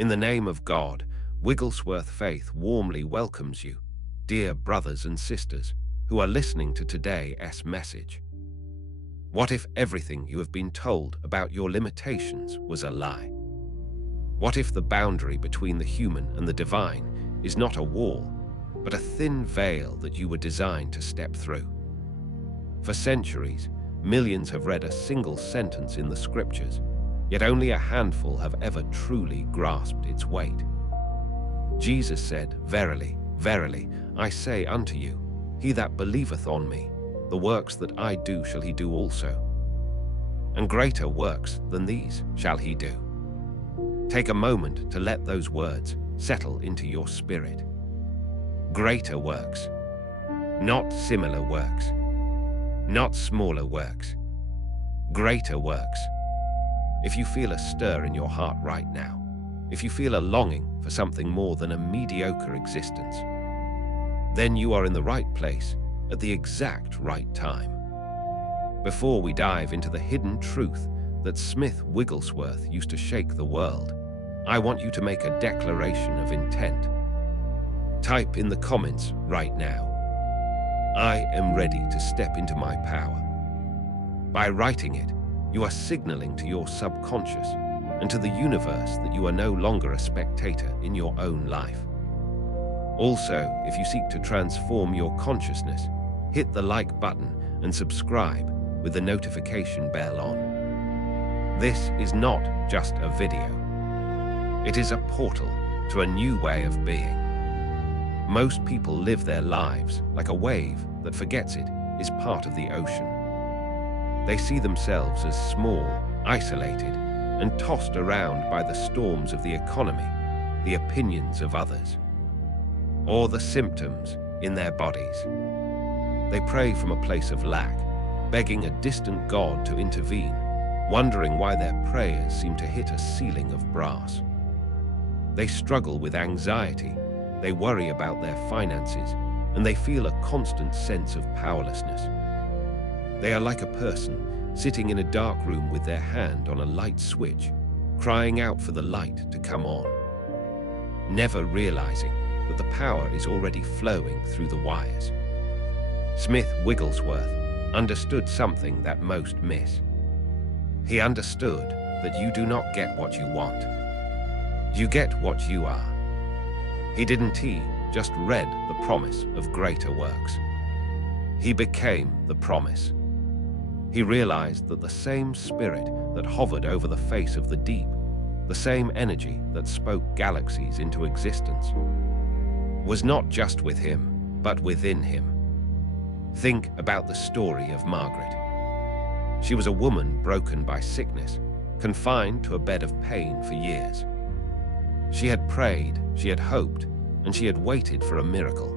In the name of God, Wigglesworth Faith warmly welcomes you, dear brothers and sisters who are listening to today's message. What if everything you have been told about your limitations was a lie? What if the boundary between the human and the divine is not a wall, but a thin veil that you were designed to step through? For centuries, millions have read a single sentence in the scriptures, yet only a handful have ever truly grasped its weight. Jesus said, "Verily, verily, I say unto you, he that believeth on me, the works that I do shall he do also. And greater works than these shall he do." Take a moment to let those words settle into your spirit. Greater works, not similar works, not smaller works, greater works. If you feel a stir in your heart right now, if you feel a longing for something more than a mediocre existence, then you are in the right place at the exact right time. Before we dive into the hidden truth that Smith Wigglesworth used to shake the world, I want you to make a declaration of intent. Type in the comments right now, "I am ready to step into my power." By writing it, you are signaling to your subconscious and to the universe that you are no longer a spectator in your own life. Also, if you seek to transform your consciousness, hit the like button and subscribe with the notification bell on. This is not just a video. It is a portal to a new way of being. Most people live their lives like a wave that forgets it is part of the ocean. They see themselves as small, isolated, and tossed around by the storms of the economy, the opinions of others, or the symptoms in their bodies. They pray from a place of lack, begging a distant God to intervene, wondering why their prayers seem to hit a ceiling of brass. They struggle with anxiety, they worry about their finances, and they feel a constant sense of powerlessness. They are like a person sitting in a dark room with their hand on a light switch, crying out for the light to come on, never realizing that the power is already flowing through the wires. Smith Wigglesworth understood something that most miss. He understood that you do not get what you want. You get what you are. He just read the promise of greater works. He became the promise. He realized that the same spirit that hovered over the face of the deep, the same energy that spoke galaxies into existence, was not just with him, but within him. Think about the story of Margaret. She was a woman broken by sickness, confined to a bed of pain for years. She had prayed, she had hoped, and she had waited for a miracle.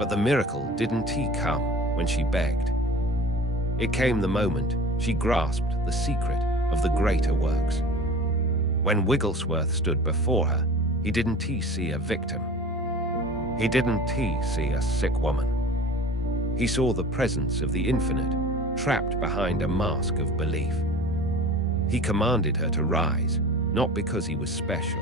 But the miracle didn't come when she begged. It came the moment she grasped the secret of the greater works. When Wigglesworth stood before her, he didn't see a victim. He didn't see a sick woman. He saw the presence of the infinite, trapped behind a mask of belief. He commanded her to rise, not because he was special,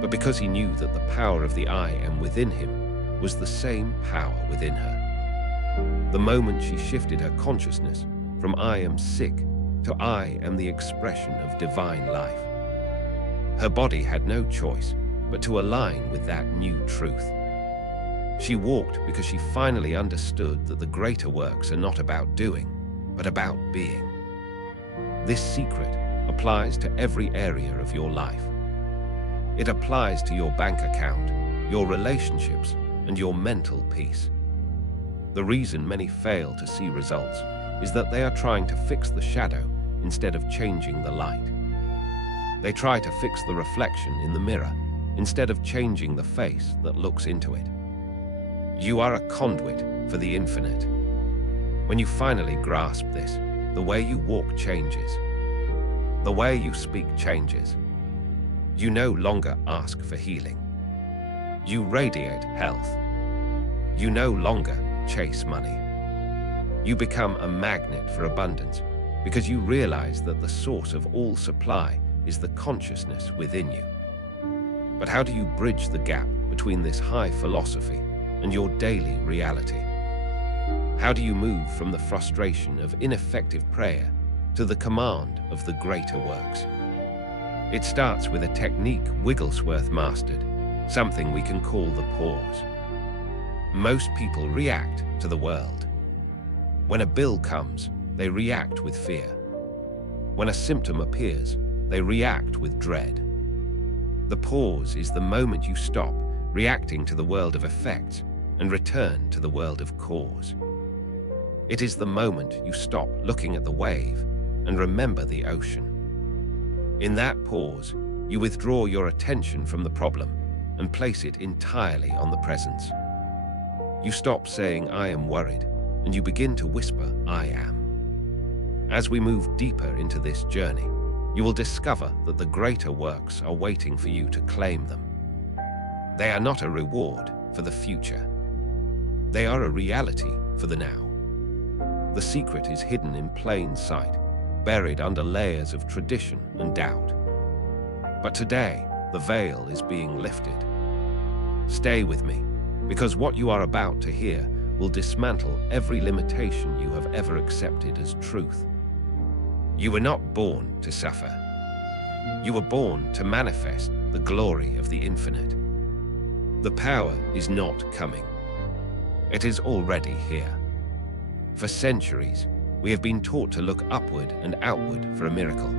but because he knew that the power of the I am within him was the same power within her. The moment she shifted her consciousness from I am sick to I am the expression of divine life, her body had no choice but to align with that new truth. She walked because she finally understood that the greater works are not about doing, but about being. This secret applies to every area of your life. It applies to your bank account, your relationships, and your mental peace. The reason many fail to see results is that they are trying to fix the shadow instead of changing the light. They try to fix the reflection in the mirror instead of changing the face that looks into it. You are a conduit for the infinite. When you finally grasp this, the way you walk changes. The way you speak changes. You no longer ask for healing. You radiate health. You no longer chase money. You become a magnet for abundance because you realize that the source of all supply is the consciousness within you. But how do you bridge the gap between this high philosophy and your daily reality? How do you move from the frustration of ineffective prayer to the command of the greater works? It starts with a technique Wigglesworth mastered, something we can call the pause. Most people react to the world. When a bill comes, they react with fear. When a symptom appears, they react with dread. The pause is the moment you stop reacting to the world of effects and return to the world of cause. It is the moment you stop looking at the wave and remember the ocean. In that pause, you withdraw your attention from the problem and place it entirely on the presence. You stop saying, "I am worried," and you begin to whisper, "I am." As we move deeper into this journey, you will discover that the greater works are waiting for you to claim them. They are not a reward for the future. They are a reality for the now. The secret is hidden in plain sight, buried under layers of tradition and doubt. But today, the veil is being lifted. Stay with me, because what you are about to hear will dismantle every limitation you have ever accepted as truth. You were not born to suffer. You were born to manifest the glory of the infinite. The power is not coming. It is already here. For centuries, we have been taught to look upward and outward for a miracle.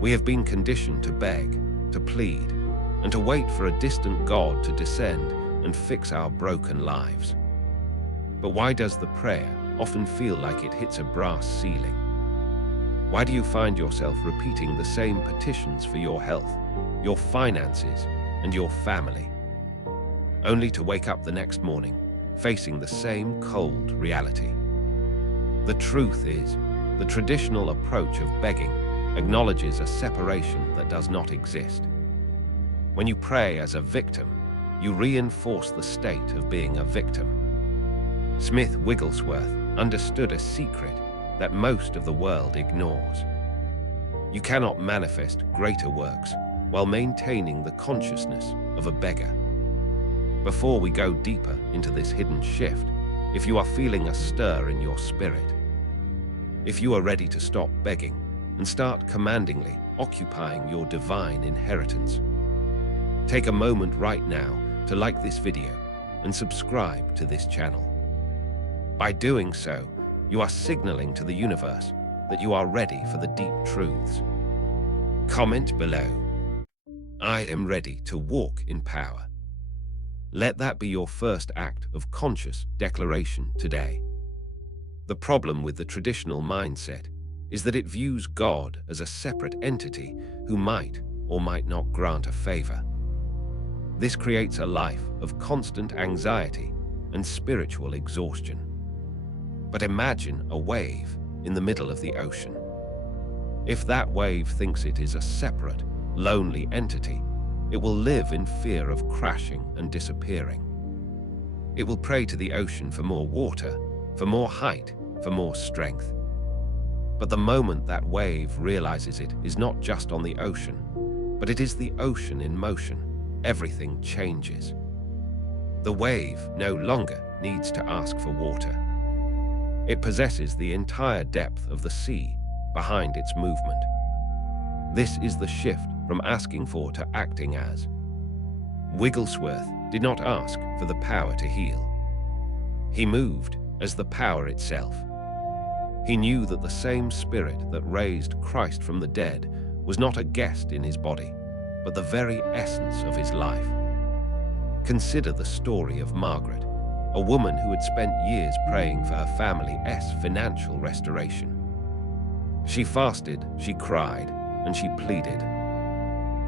We have been conditioned to beg, to plead, and to wait for a distant God to descend and fix our broken lives. But why does the prayer often feel like it hits a brass ceiling? Why do you find yourself repeating the same petitions for your health, your finances, and your family, only to wake up the next morning facing the same cold reality? The truth is, the traditional approach of begging acknowledges a separation that does not exist. When you pray as a victim, you reinforce the state of being a victim. Smith Wigglesworth understood a secret that most of the world ignores. You cannot manifest greater works while maintaining the consciousness of a beggar. Before we go deeper into this hidden shift, if you are feeling a stir in your spirit, if you are ready to stop begging and start commandingly occupying your divine inheritance, take a moment right now to like this video and subscribe to this channel. By doing so, you are signaling to the universe that you are ready for the deep truths. Comment below, "I am ready to walk in power." Let that be your first act of conscious declaration today. The problem with the traditional mindset is that it views God as a separate entity who might or might not grant a favor. This creates a life of constant anxiety and spiritual exhaustion. But imagine a wave in the middle of the ocean. If that wave thinks it is a separate, lonely entity, it will live in fear of crashing and disappearing. It will pray to the ocean for more water, for more height, for more strength. But the moment that wave realizes it is not just on the ocean, but it is the ocean in motion, everything changes. The wave no longer needs to ask for water. It possesses the entire depth of the sea behind its movement. This is the shift from asking for to acting as. Wigglesworth did not ask for the power to heal. He moved as the power itself. He knew that the same spirit that raised Christ from the dead was not a guest in his body, but the very essence of his life. Consider the story of Margaret, a woman who had spent years praying for her family's financial restoration. She fasted, she cried, and she pleaded.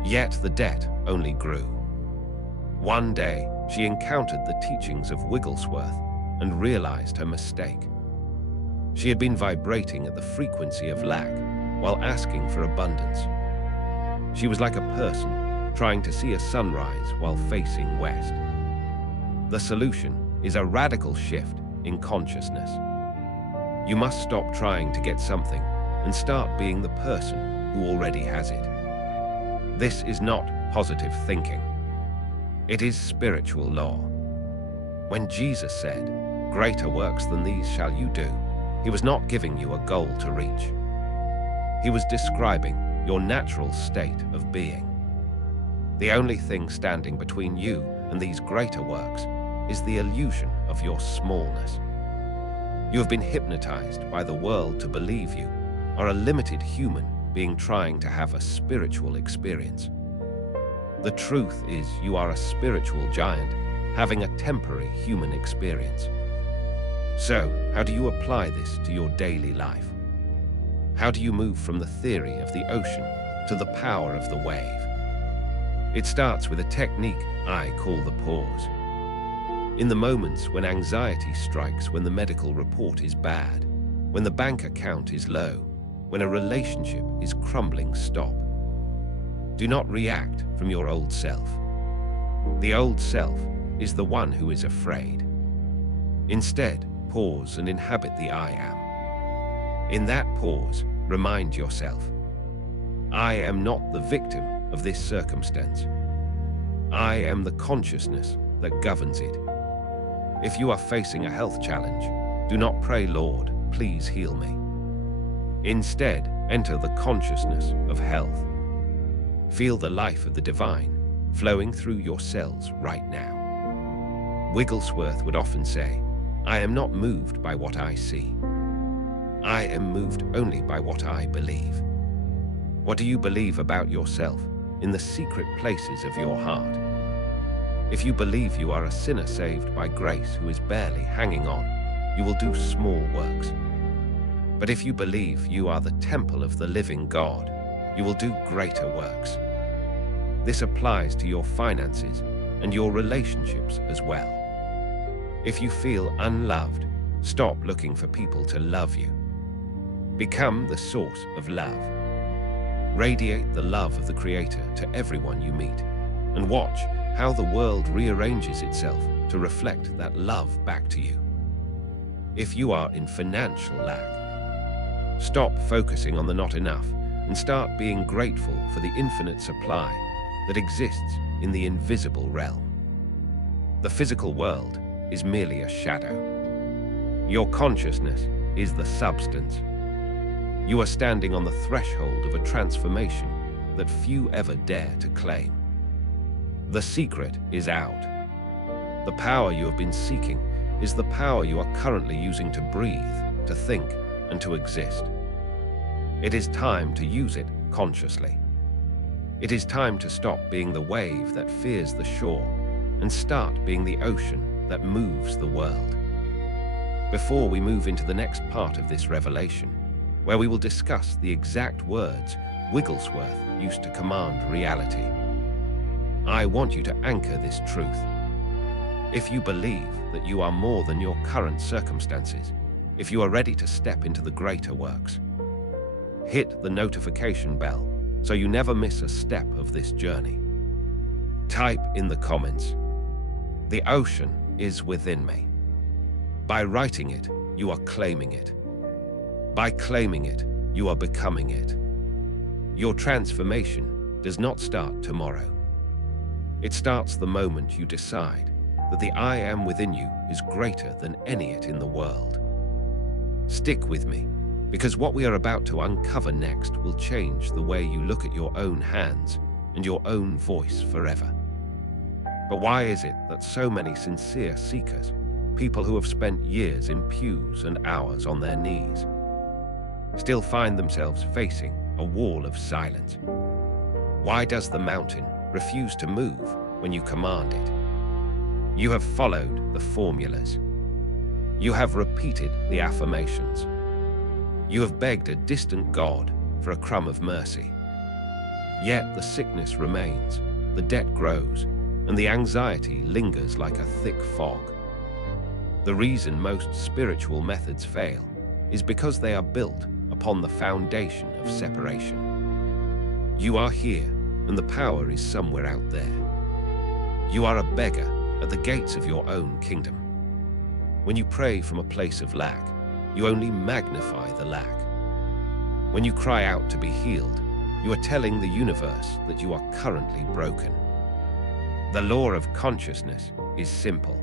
Yet the debt only grew. One day, she encountered the teachings of Wigglesworth and realized her mistake. She had been vibrating at the frequency of lack while asking for abundance. She was like a person trying to see a sunrise while facing west. The solution is a radical shift in consciousness. You must stop trying to get something and start being the person who already has it. This is not positive thinking. It is spiritual law. When Jesus said, "Greater works than these shall you do," he was not giving you a goal to reach. He was describing your natural state of being. The only thing standing between you and these greater works is the illusion of your smallness. You have been hypnotized by the world to believe you are a limited human being trying to have a spiritual experience. The truth is you are a spiritual giant having a temporary human experience. So, how do you apply this to your daily life? How do you move from the theory of the ocean to the power of the wave? It starts with a technique I call the pause. In the moments when anxiety strikes, when the medical report is bad, when the bank account is low, when a relationship is crumbling, stop. Do not react from your old self. The old self is the one who is afraid. Instead, pause and inhabit the I am. In that pause, remind yourself, I am not the victim of this circumstance. I am the consciousness that governs it. If you are facing a health challenge, do not pray, "Lord, please heal me." Instead, enter the consciousness of health. Feel the life of the divine flowing through your cells right now. Wigglesworth would often say, "I am not moved by what I see. I am moved only by what I believe." What do you believe about yourself in the secret places of your heart? If you believe you are a sinner saved by grace who is barely hanging on, you will do small works. But if you believe you are the temple of the living God, you will do greater works. This applies to your finances and your relationships as well. If you feel unloved, stop looking for people to love you. Become the source of love. Radiate the love of the Creator to everyone you meet, and watch how the world rearranges itself to reflect that love back to you. If you are in financial lack, stop focusing on the not enough and start being grateful for the infinite supply that exists in the invisible realm. The physical world is merely a shadow. Your consciousness is the substance. You are standing on the threshold of a transformation that few ever dare to claim. The secret is out. The power you have been seeking is the power you are currently using to breathe, to think, and to exist. It is time to use it consciously. It is time to stop being the wave that fears the shore and start being the ocean that moves the world. Before we move into the next part of this revelation, where we will discuss the exact words Wigglesworth used to command reality, I want you to anchor this truth. If you believe that you are more than your current circumstances, if you are ready to step into the greater works, hit the notification bell so you never miss a step of this journey. Type in the comments, "The ocean is within me." By writing it, you are claiming it. By claiming it, you are becoming it. Your transformation does not start tomorrow. It starts the moment you decide that the I am within you is greater than any it in the world. Stick with me, because what we are about to uncover next will change the way you look at your own hands and your own voice forever. But why is it that so many sincere seekers, people who have spent years in pews and hours on their knees, still find themselves facing a wall of silence? Why does the mountain refuse to move when you command it? You have followed the formulas. You have repeated the affirmations. You have begged a distant God for a crumb of mercy. Yet the sickness remains, the debt grows, and the anxiety lingers like a thick fog. The reason most spiritual methods fail is because they are built upon the foundation of separation. You are here, and the power is somewhere out there. You are a beggar at the gates of your own kingdom. When you pray from a place of lack, you only magnify the lack. When you cry out to be healed, you are telling the universe that you are currently broken. The law of consciousness is simple.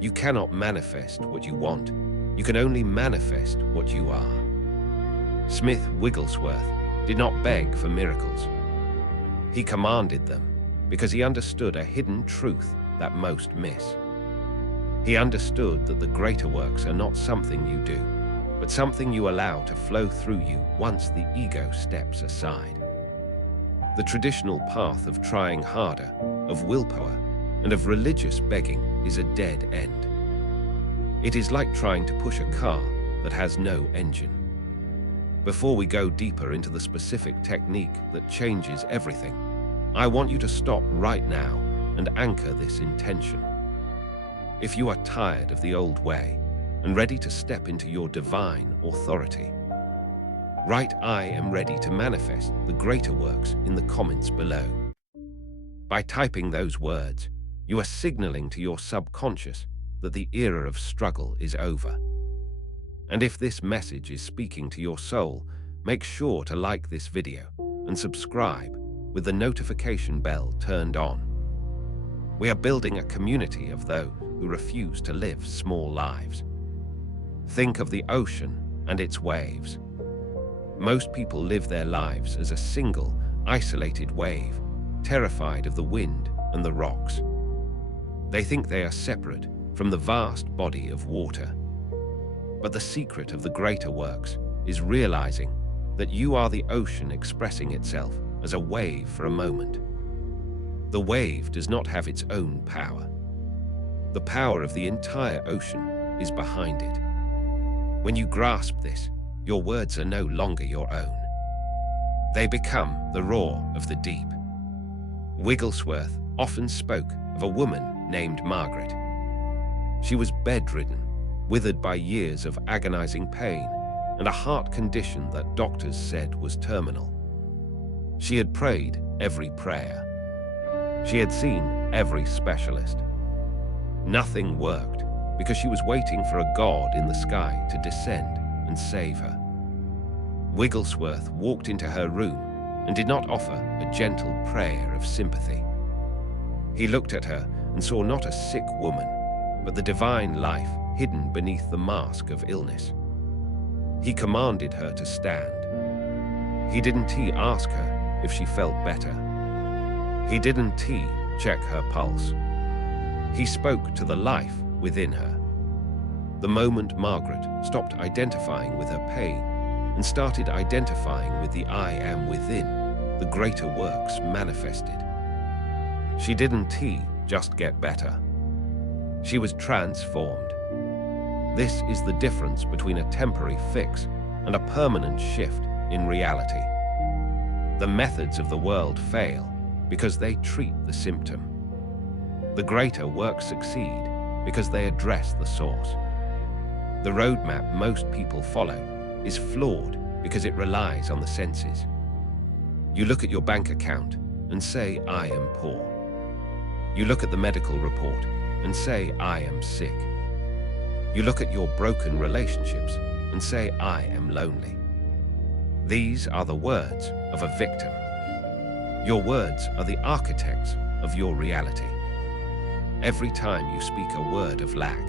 You cannot manifest what you want. You can only manifest what you are. Smith Wigglesworth did not beg for miracles. He commanded them because he understood a hidden truth that most miss. He understood that the greater works are not something you do, but something you allow to flow through you once the ego steps aside. The traditional path of trying harder, of willpower, and of religious begging is a dead end. It is like trying to push a car that has no engine. Before we go deeper into the specific technique that changes everything, I want you to stop right now and anchor this intention. If you are tired of the old way and ready to step into your divine authority, write "I am ready to manifest the greater works" in the comments below. By typing those words, you are signaling to your subconscious that the era of struggle is over. And if this message is speaking to your soul, make sure to like this video and subscribe with the notification bell turned on. We are building a community of those who refuse to live small lives. Think of the ocean and its waves. Most people live their lives as a single, isolated wave, terrified of the wind and the rocks. They think they are separate from the vast body of water. But the secret of the greater works is realizing that you are the ocean expressing itself as a wave for a moment. The wave does not have its own power. The power of the entire ocean is behind it. When you grasp this, your words are no longer your own. They become the roar of the deep. Wigglesworth often spoke of a woman named Margaret. She was bedridden, withered by years of agonizing pain and a heart condition that doctors said was terminal. She had prayed every prayer. She had seen every specialist. Nothing worked because she was waiting for a God in the sky to descend and save her. Wigglesworth walked into her room and did not offer a gentle prayer of sympathy. He looked at her and saw not a sick woman, but the divine life hidden beneath the mask of illness. He commanded her to stand. He didn't ask her if she felt better. He didn't check her pulse. He spoke to the life within her. The moment Margaret stopped identifying with her pain and started identifying with the I am within, the greater works manifested. She didn't just get better. She was transformed. This is the difference between a temporary fix and a permanent shift in reality. The methods of the world fail because they treat the symptom. The greater works succeed because they address the source. The roadmap most people follow is flawed because it relies on the senses. You look at your bank account and say, "I am poor." You look at the medical report and say, "I am sick." You look at your broken relationships and say, "I am lonely." These are the words of a victim. Your words are the architects of your reality. Every time you speak a word of lack,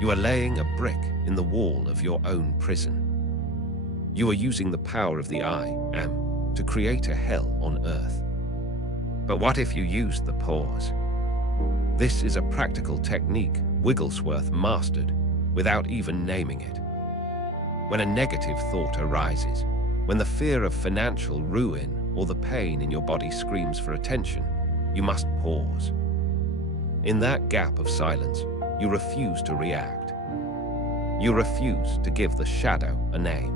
you are laying a brick in the wall of your own prison. You are using the power of the I am to create a hell on earth. But what if you used the pause? This is a practical technique Wigglesworth mastered without even naming it. When a negative thought arises, when the fear of financial ruin or the pain in your body screams for attention, you must pause. In that gap of silence, you refuse to react. You refuse to give the shadow a name.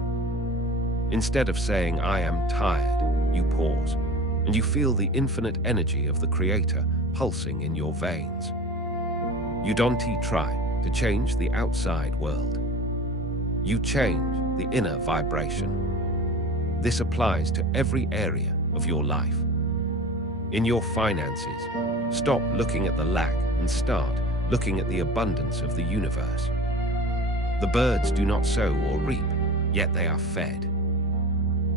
Instead of saying, "I am tired," you pause, and you feel the infinite energy of the Creator pulsing in your veins. You don't try to change the outside world. You change the inner vibration. This applies to every area of your life. In your finances, stop looking at the lack and start looking at the abundance of the universe. The birds do not sow or reap, yet they are fed.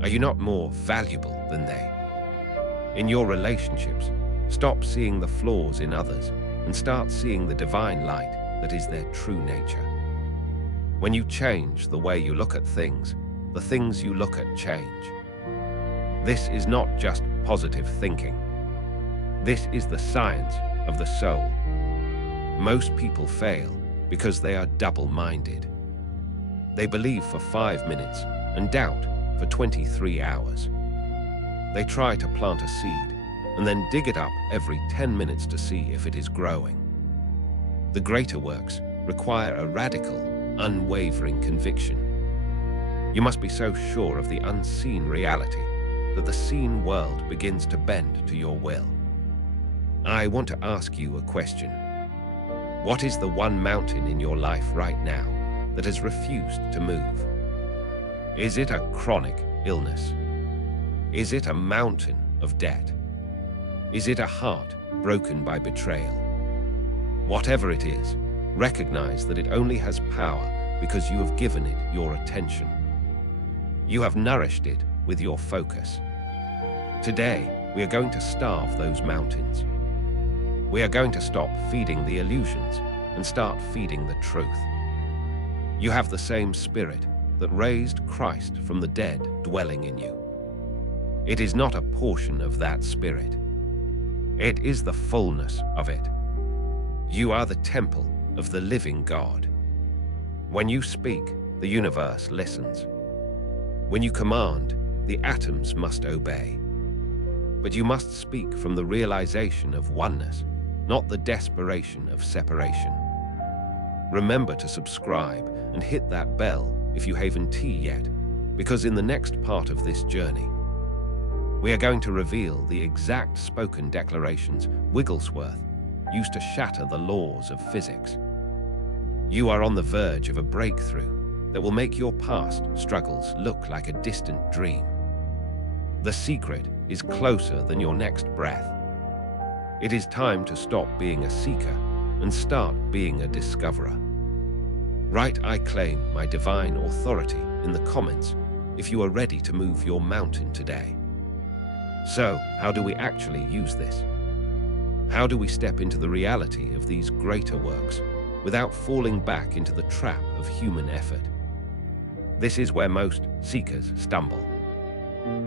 Are you not more valuable than they? In your relationships, stop seeing the flaws in others and start seeing the divine light that is their true nature. When you change the way you look at things, the things you look at change. This is not just positive thinking. This is the science of the soul. Most people fail because they are double-minded. They believe for 5 minutes and doubt for 23 hours. They try to plant a seed and then dig it up every 10 minutes to see if it is growing. The greater works require a radical, unwavering conviction. You must be so sure of the unseen reality that the seen world begins to bend to your will. I want to ask you a question. What is the one mountain in your life right now that has refused to move? Is it a chronic illness? Is it a mountain of debt? Is it a heart broken by betrayal? Whatever it is, recognize that it only has power because you have given it your attention. You have nourished it with your focus. Today, we are going to starve those mountains. We are going to stop feeding the illusions and start feeding the truth. You have the same spirit that raised Christ from the dead dwelling in you. It is not a portion of that spirit. It is the fullness of it. You are the temple of the living God. When you speak, the universe listens. When you command, the atoms must obey. But you must speak from the realization of oneness, not the desperation of separation. Remember to subscribe and hit that bell if you haven't yet, because in the next part of this journey, we are going to reveal the exact spoken declarations Wigglesworth used to shatter the laws of physics. You are on the verge of a breakthrough that will make your past struggles look like a distant dream. The secret is closer than your next breath. It is time to stop being a seeker and start being a discoverer. Write "I claim my divine authority" in the comments if you are ready to move your mountain today. So, how do we actually use this? How do we step into the reality of these greater works without falling back into the trap of human effort? This is where most seekers stumble.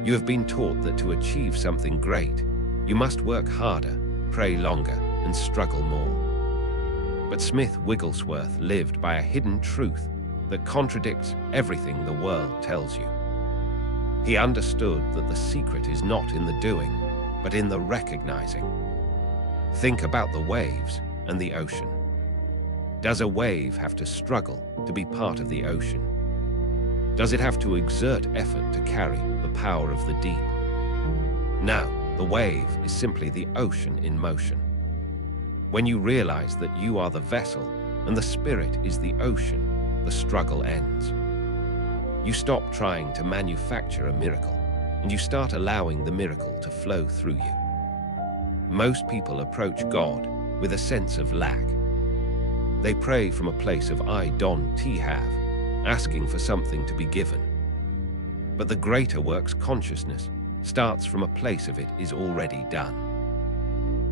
You have been taught that to achieve something great, you must work harder, pray longer, and struggle more. But Smith Wigglesworth lived by a hidden truth that contradicts everything the world tells you. He understood that the secret is not in the doing, but in the recognizing. Think about the waves and the ocean. Does a wave have to struggle to be part of the ocean? Does it have to exert effort to carry the power of the deep? No, the wave is simply the ocean in motion. When you realize that you are the vessel and the spirit is the ocean, the struggle ends. You stop trying to manufacture a miracle, and you start allowing the miracle to flow through you. Most people approach God with a sense of lack. They pray from a place of I don't have, asking for something to be given. But the greater works consciousness starts from a place of it is already done.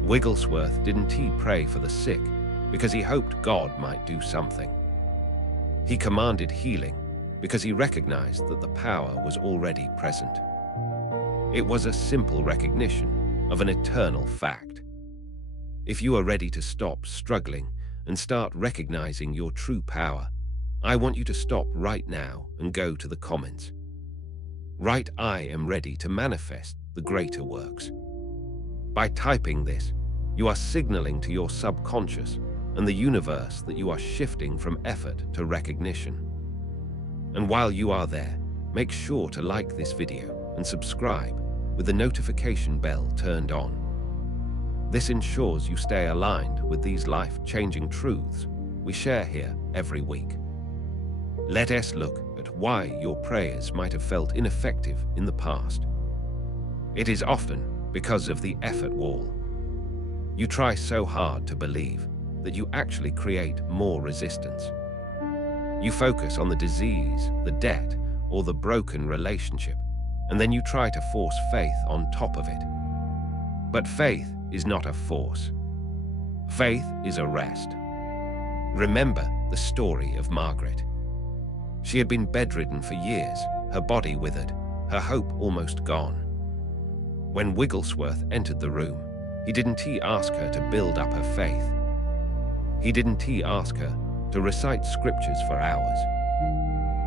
Wigglesworth didn't pray for the sick because he hoped God might do something. He commanded healing because he recognized that the power was already present. It was a simple recognition of an eternal fact. If you are ready to stop struggling and start recognizing your true power, I want you to stop right now and go to the comments. Write "I am ready to manifest the greater works." By typing this, you are signaling to your subconscious and the universe that you are shifting from effort to recognition. And while you are there, make sure to like this video and subscribe with the notification bell turned on. This ensures you stay aligned with these life-changing truths we share here every week. Let us look at why your prayers might have felt ineffective in the past. It is often because of the effort wall. You try so hard to believe that you actually create more resistance. You focus on the disease, the debt, or the broken relationship and then you try to force faith on top of it. But faith is not a force. Faith is a rest. Remember the story of Margaret. She had been bedridden for years, her body withered, her hope almost gone. When Wigglesworth entered the room, he didn't ask her to build up her faith. He didn't ask her to recite scriptures for hours.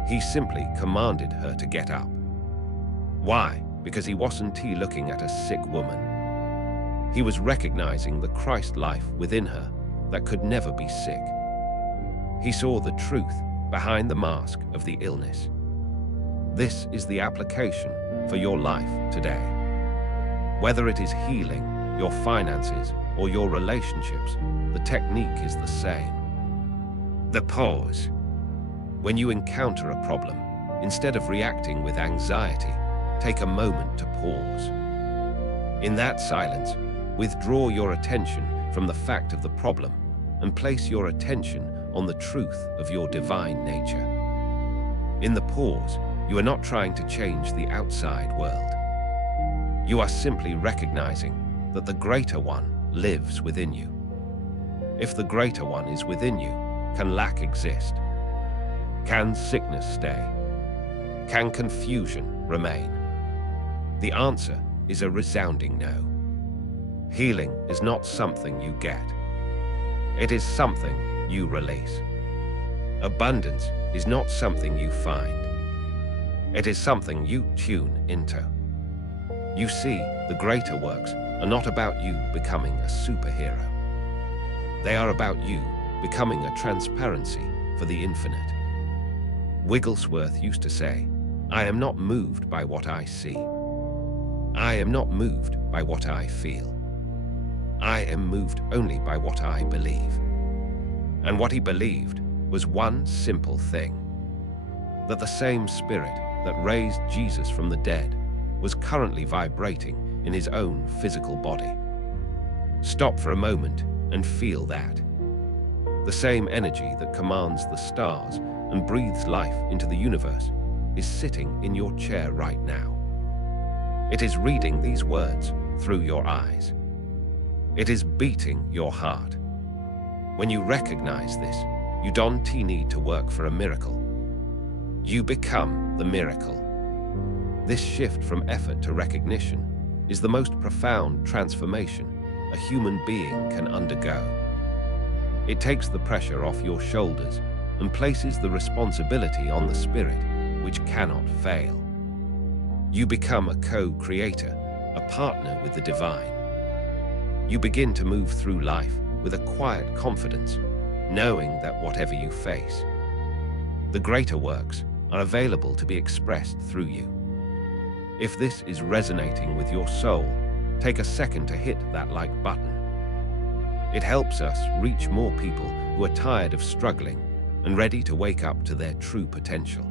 He simply commanded her to get up. Why? Because he wasn't looking at a sick woman. He was recognizing the Christ life within her that could never be sick. He saw the truth behind the mask of the illness. This is the application for your life today. Whether it is healing, your finances, or your relationships, the technique is the same. The pause. When you encounter a problem, instead of reacting with anxiety, take a moment to pause. In that silence, withdraw your attention from the fact of the problem and place your attention on the truth of your divine nature. In the pause, you are not trying to change the outside world. You are simply recognizing that the greater one lives within you. If the greater one is within you, can lack exist? Can sickness stay? Can confusion remain? The answer is a resounding no. Healing is not something you get. It is something you release. Abundance is not something you find. It is something you tune into. You see, the greater works are not about you becoming a superhero. They are about you becoming a transparency for the infinite. Wigglesworth used to say, "I am not moved by what I see. I am not moved by what I feel. I am moved only by what I believe." And what he believed was one simple thing: that the same spirit that raised Jesus from the dead was currently vibrating in his own physical body. Stop for a moment and feel that. The same energy that commands the stars and breathes life into the universe is sitting in your chair right now. It is reading these words through your eyes. It is beating your heart. When you recognize this, you don't need to work for a miracle. You become the miracle. This shift from effort to recognition is the most profound transformation a human being can undergo. It takes the pressure off your shoulders and places the responsibility on the spirit, which cannot fail. You become a co-creator, a partner with the divine. You begin to move through life with a quiet confidence, knowing that whatever you face, the greater works are available to be expressed through you. If this is resonating with your soul, take a second to hit that like button. It helps us reach more people who are tired of struggling and ready to wake up to their true potential.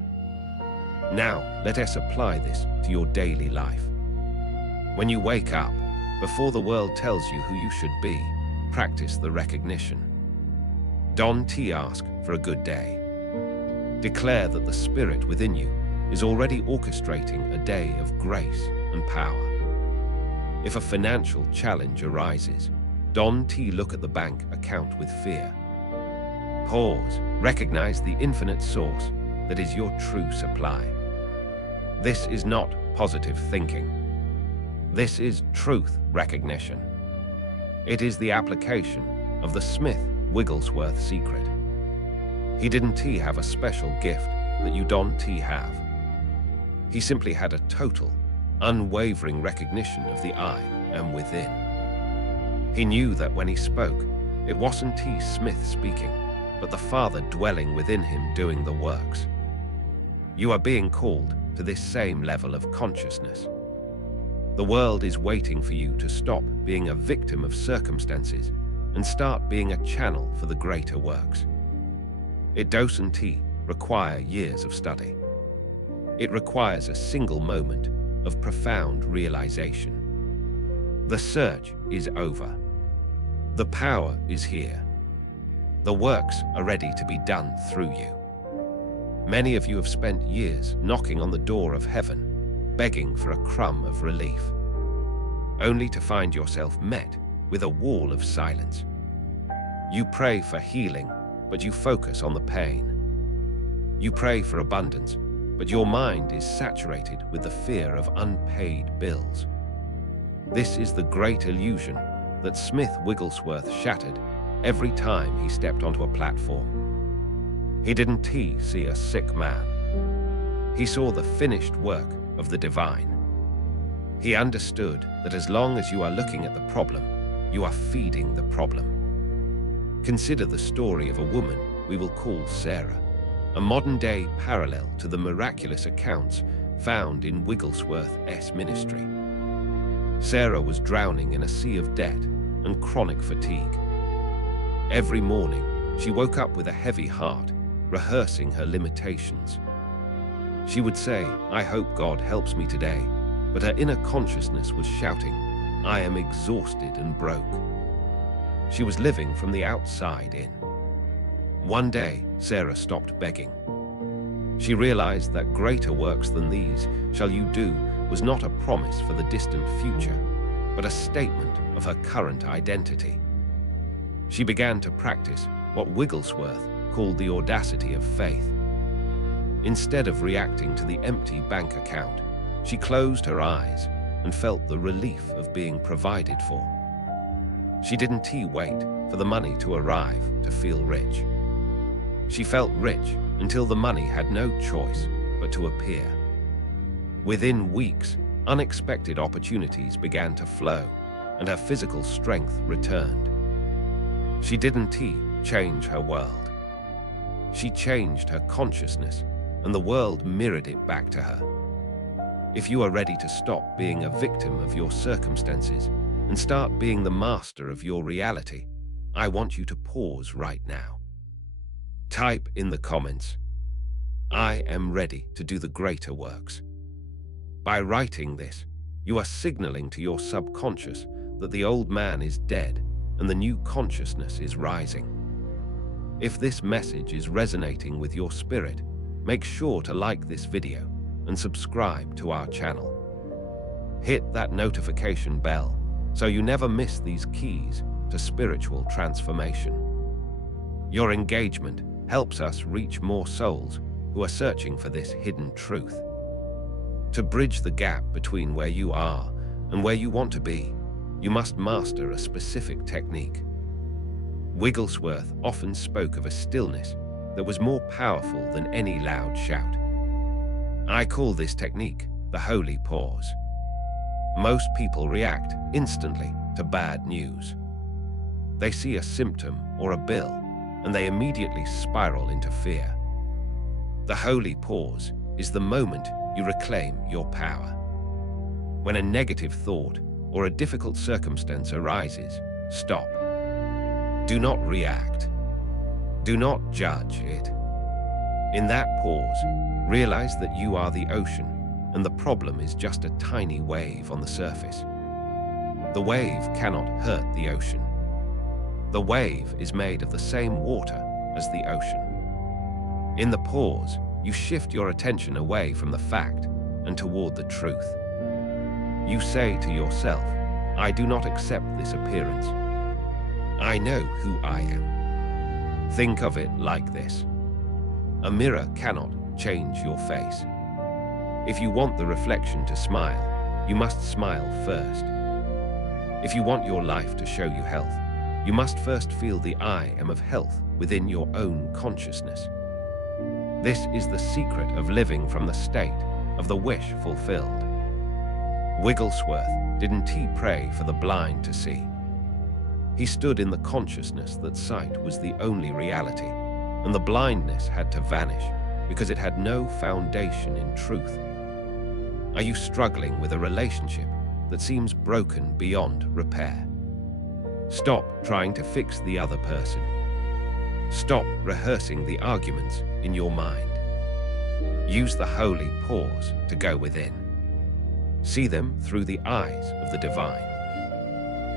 Now, let us apply this to your daily life. When you wake up, before the world tells you who you should be, practice the recognition. Don't ask for a good day. Declare that the spirit within you is already orchestrating a day of grace and power. If a financial challenge arises, don't look at the bank account with fear. Pause, recognize the infinite source that is your true supply. This is not positive thinking. This is truth recognition. It is the application of the Smith-Wigglesworth secret. He didn't have a special gift that you don't have. He simply had a total, unwavering recognition of the I am within. He knew that when he spoke, it wasn't T. Smith speaking, but the Father dwelling within him doing the works. You are being called to this same level of consciousness. The world is waiting for you to stop being a victim of circumstances and start being a channel for the greater works. It doesn't require years of study. It requires a single moment of profound realization. The search is over. The power is here. The works are ready to be done through you. Many of you have spent years knocking on the door of heaven, begging for a crumb of relief, only to find yourself met with a wall of silence. You pray for healing, but you focus on the pain. You pray for abundance, but your mind is saturated with the fear of unpaid bills. This is the great illusion that Smith Wigglesworth shattered every time he stepped onto a platform. He didn't see a sick man. He saw the finished work of the divine. He understood that as long as you are looking at the problem, you are feeding the problem. Consider the story of a woman we will call Sarah, a modern-day parallel to the miraculous accounts found in Wigglesworth's ministry. Sarah was drowning in a sea of debt and chronic fatigue. Every morning, she woke up with a heavy heart, rehearsing her limitations. She would say, "I hope God helps me today," but her inner consciousness was shouting, "I am exhausted and broke." She was living from the outside in. One day, Sarah stopped begging. She realized that greater works than these shall you do was not a promise for the distant future, but a statement of her current identity. She began to practice what Wigglesworth called the audacity of faith. Instead of reacting to the empty bank account, she closed her eyes and felt the relief of being provided for. She didn't wait for the money to arrive to feel rich. She felt rich until the money had no choice but to appear. Within weeks, unexpected opportunities began to flow, and her physical strength returned. She didn't change her world. She changed her consciousness, and the world mirrored it back to her. If you are ready to stop being a victim of your circumstances and start being the master of your reality, I want you to pause right now. Type in the comments, "I am ready to do the greater works." By writing this, you are signaling to your subconscious that the old man is dead and the new consciousness is rising. If this message is resonating with your spirit, make sure to like this video and subscribe to our channel. Hit that notification bell so you never miss these keys to spiritual transformation. Your engagement helps us reach more souls who are searching for this hidden truth. To bridge the gap between where you are and where you want to be, you must master a specific technique. Wigglesworth often spoke of a stillness that was more powerful than any loud shout. I call this technique the holy pause. Most people react instantly to bad news. They see a symptom or a bill, and they immediately spiral into fear. The holy pause is the moment you reclaim your power. When a negative thought or a difficult circumstance arises, stop. Do not react. Do not judge it. In that pause, realize that you are the ocean and the problem is just a tiny wave on the surface. The wave cannot hurt the ocean. The wave is made of the same water as the ocean. In the pause, you shift your attention away from the fact and toward the truth. You say to yourself, "I do not accept this appearance. I know who I am." Think of it like this. A mirror cannot change your face. If you want the reflection to smile, you must smile first. If you want your life to show you health, you must first feel the I am of health within your own consciousness. This is the secret of living from the state of the wish fulfilled. Wigglesworth didn't pray for the blind to see. He stood in the consciousness that sight was the only reality, and the blindness had to vanish because it had no foundation in truth. Are you struggling with a relationship that seems broken beyond repair? Stop trying to fix the other person. Stop rehearsing the arguments in your mind. Use the holy pause to go within. See them through the eyes of the divine.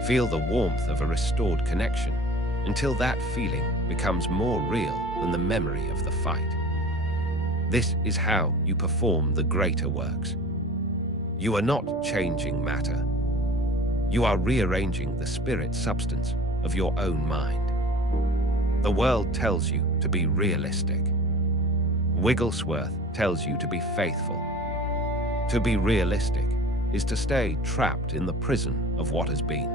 Feel the warmth of a restored connection until that feeling becomes more real than the memory of the fight. This is how you perform the greater works. You are not changing matter. You are rearranging the spirit substance of your own mind. The world tells you to be realistic. Wigglesworth tells you to be faithful. To be realistic is to stay trapped in the prison of what has been.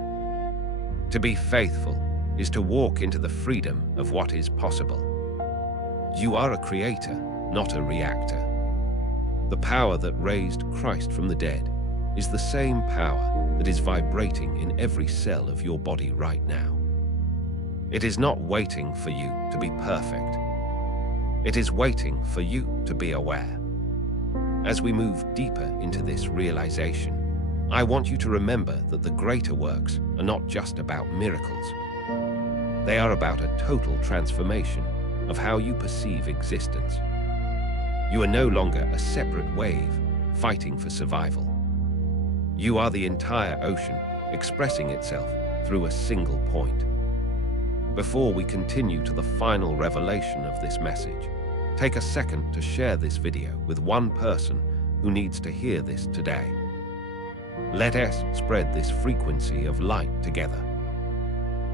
To be faithful is to walk into the freedom of what is possible. You are a creator, not a reactor. The power that raised Christ from the dead is the same power that is vibrating in every cell of your body right now. It is not waiting for you to be perfect. It is waiting for you to be aware. As we move deeper into this realization, I want you to remember that the greater works are not just about miracles. They are about a total transformation of how you perceive existence. You are no longer a separate wave fighting for survival. You are the entire ocean expressing itself through a single point. Before we continue to the final revelation of this message, take a second to share this video with one person who needs to hear this today. Let us spread this frequency of light together.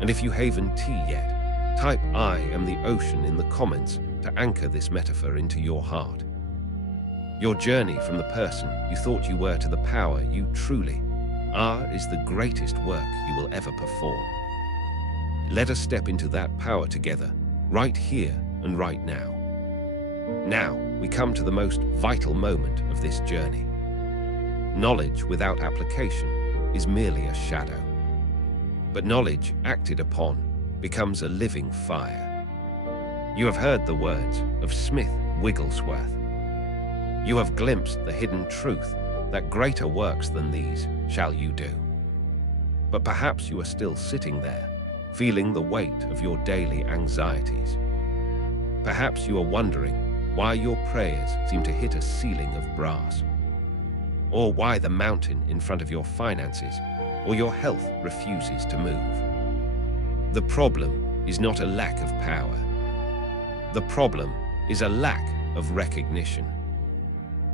And if you haven't yet, type "I am the ocean" in the comments to anchor this metaphor into your heart. Your journey from the person you thought you were to the power you truly are is the greatest work you will ever perform. Let us step into that power together, right here and right now. Now, we come to the most vital moment of this journey. Knowledge without application is merely a shadow. But knowledge acted upon becomes a living fire. You have heard the words of Smith Wigglesworth. You have glimpsed the hidden truth that greater works than these shall you do. But perhaps you are still sitting there, feeling the weight of your daily anxieties. Perhaps you are wondering why your prayers seem to hit a ceiling of brass, or why the mountain in front of your finances or your health refuses to move. The problem is not a lack of power. The problem is a lack of recognition.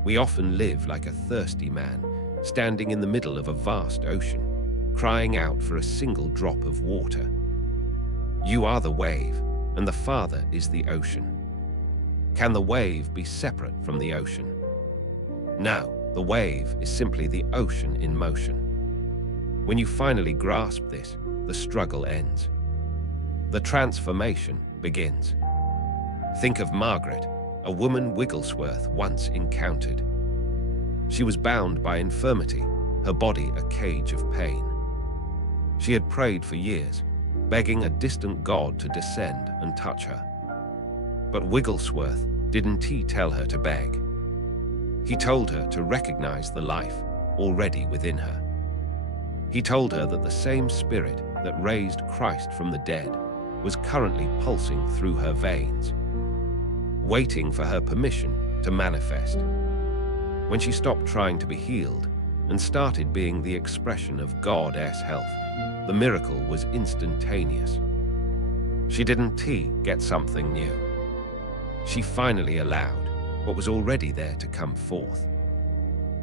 We often live like a thirsty man, standing in the middle of a vast ocean, crying out for a single drop of water. You are the wave, and the Father is the ocean. Can the wave be separate from the ocean? No, the wave is simply the ocean in motion. When you finally grasp this, the struggle ends. The transformation begins. Think of Margaret, a woman Wigglesworth once encountered. She was bound by infirmity, her body a cage of pain. She had prayed for years, begging a distant god to descend and touch her. But Wigglesworth didn't tell her to beg. He told her to recognize the life already within her. He told her that the same spirit that raised Christ from the dead was currently pulsing through her veins, waiting for her permission to manifest. When she stopped trying to be healed and started being the expression of God's health, the miracle was instantaneous. She didn't get something new. She finally allowed what was already there to come forth.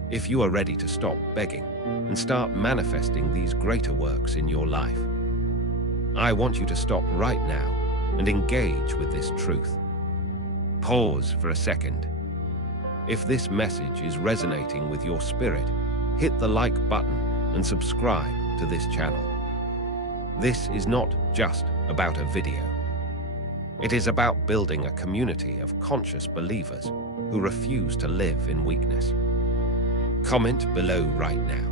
If you are ready to stop begging and start manifesting these greater works in your life, I want you to stop right now and engage with this truth. Pause for a second. If this message is resonating with your spirit, hit the like button and subscribe to this channel. This is not just about a video. It is about building a community of conscious believers who refuse to live in weakness. Comment below right now.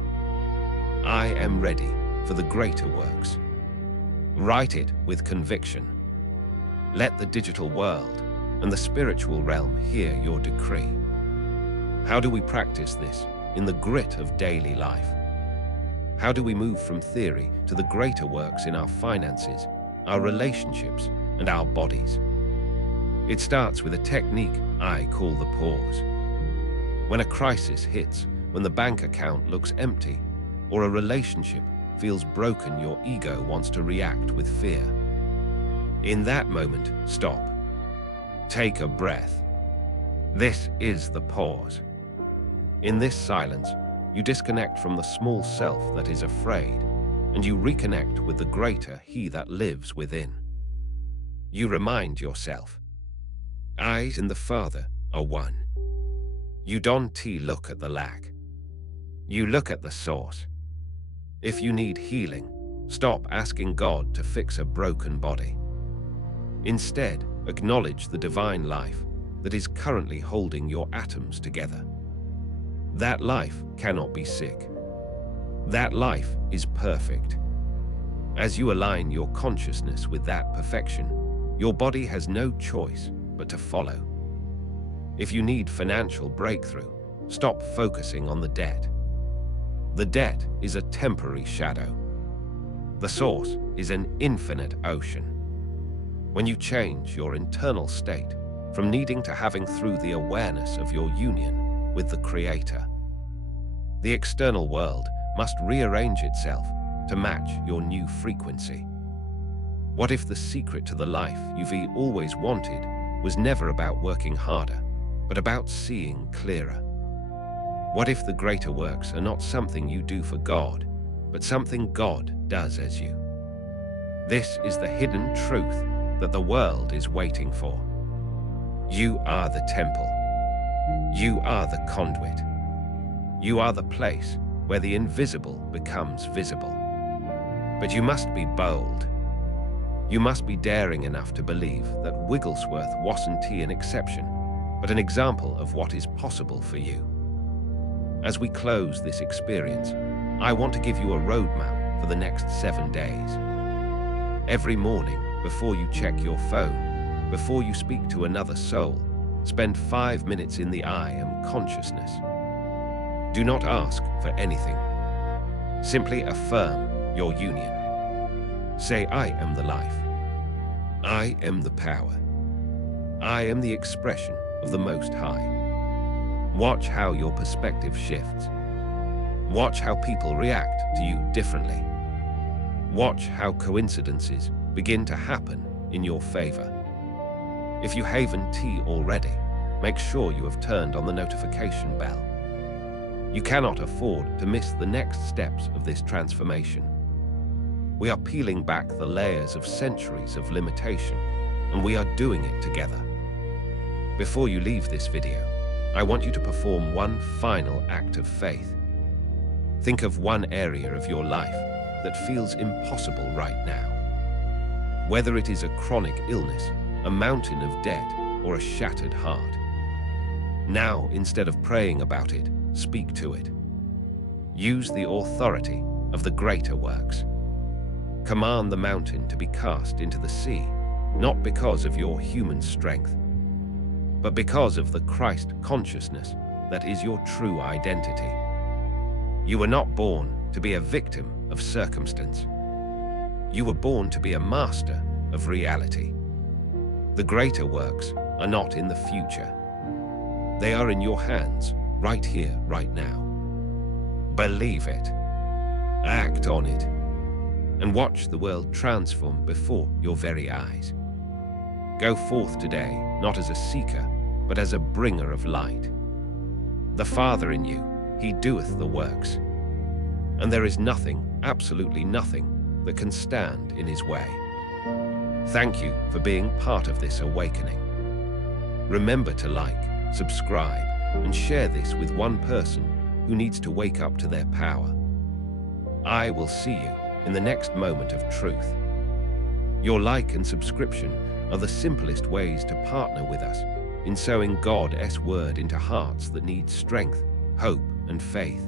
I am ready for the greater works. Write it with conviction. Let the digital world and the spiritual realm hear your decree. How do we practice this in the grit of daily life? How do we move from theory to the greater works in our finances, our relationships, and our bodies? It starts with a technique I call the pause. When a crisis hits, when the bank account looks empty, or a relationship feels broken, your ego wants to react with fear. In that moment, stop. Take a breath. This is the pause. In this silence, you disconnect from the small self that is afraid, and you reconnect with the greater He that lives within. You remind yourself, I and the Father are one. You don't look at the lack. You look at the source. If you need healing, stop asking God to fix a broken body. Instead, acknowledge the divine life that is currently holding your atoms together. That life cannot be sick. That life is perfect. As you align your consciousness with that perfection, your body has no choice but to follow. If you need financial breakthrough, stop focusing on the debt. The debt is a temporary shadow. The source is an infinite ocean. When you change your internal state from needing to having through the awareness of your union with the Creator, the external world must rearrange itself to match your new frequency. What if the secret to the life you've always wanted was never about working harder, but about seeing clearer? What if the greater works are not something you do for God, but something God does as you? This is the hidden truth that the world is waiting for. You are the temple. You are the conduit. You are the place where the invisible becomes visible. But you must be bold. You must be daring enough to believe that Wigglesworth wasn't an exception, but an example of what is possible for you. As we close this experience, I want to give you a roadmap for the next 7 days. Every morning, before you check your phone, before you speak to another soul, spend 5 minutes in the I am consciousness. Do not ask for anything. Simply affirm your union. Say, I am the life. I am the power. I am the expression of the Most High. Watch how your perspective shifts. Watch how people react to you differently. Watch how coincidences begin to happen in your favor. If you haven't already, make sure you have turned on the notification bell. You cannot afford to miss the next steps of this transformation. We are peeling back the layers of centuries of limitation, and we are doing it together. Before you leave this video, I want you to perform one final act of faith. Think of one area of your life that feels impossible right now. Whether it is a chronic illness, a mountain of debt, or a shattered heart. Now, instead of praying about it, speak to it. Use the authority of the greater works. Command the mountain to be cast into the sea, not because of your human strength, but because of the Christ consciousness that is your true identity. You were not born to be a victim of circumstance. You were born to be a master of reality. The greater works are not in the future. They are in your hands, right here, right now. Believe it. Act on it. And watch the world transform before your very eyes. Go forth today, not as a seeker, but as a bringer of light. The Father in you, He doeth the works. And there is nothing, absolutely nothing, that can stand in His way. Thank you for being part of this awakening. Remember to like, subscribe, and share this with one person who needs to wake up to their power. I will see you in the next moment of truth. Your like and subscription are the simplest ways to partner with us in sowing God's word into hearts that need strength, hope, and faith.